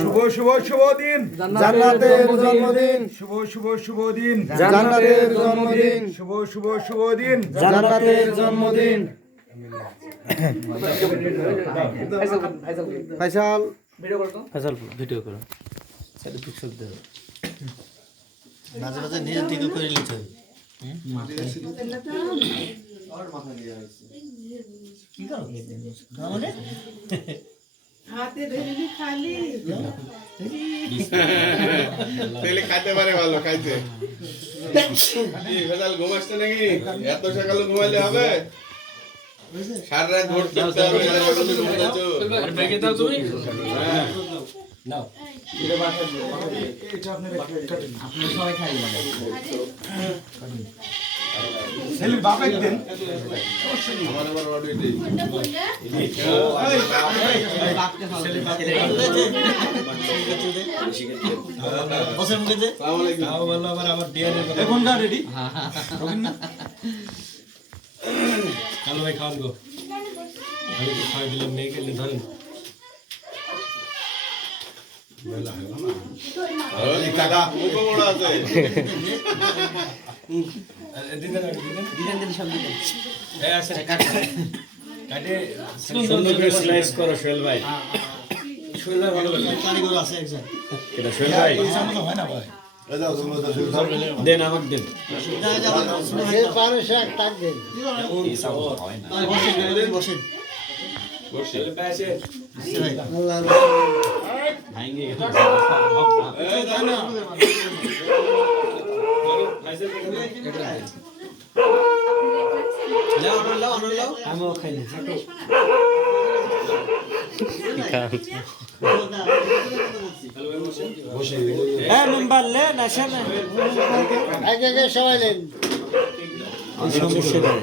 শুভ শুভ শুভ দিন জান্নাতের জন্মদিন, শুভ শুভ শুভ দিন জান্নাতের জন্মদিন, শুভ শুভ শুভ দিন জান্নাতের জন্মদিন। ফাইসাল ভিডিও করো। মাঝে মাঝে নিজে টিকল করে নিতে হবে। কি করো মানে হাতে ধরে খালি তেলে খাইতে পারে ভালো খাইতে এই ভেজাল ঘুমাচ্ছে নাকি এত সকালে ঘুমাইলে হবে সারা রাত ভোর করতে হবে আর ব্রেকে দাও তুমি হ্যাঁ নাও এটা আপনারা কাটেন আপনি সবাই খাই সেলিম বাবা একদিন আমার আবার অর্ডার দিই বসের মুখে দে আসসালামু আলাইকুম তাও বললো আবার আমার বিয়ারের কথা এখন গা রেডি রবিন না কালো ভাই খাওয়ান গো আমি তো খাই দিলাম মেয়েকে ধরেন ওই কাকা মুখ বড় আছে দিন সব দিন এই আসে কাটে সুন্দর করে স্লাইস করো সোহেল ভাই সোহেল ভাই ভালো লাগে কারিগর আছে একজন এটা সোহেল ভাই সামনে হয় না ভাই দেন আমাকে দেন পারে শাক টাক দেন। বসেন বসে ভাঙে এই দাও না আমিও খাই না হ্যাঁ মেম্বার লেন আসেন এক এক সবাই নেন। সমস্যা নাই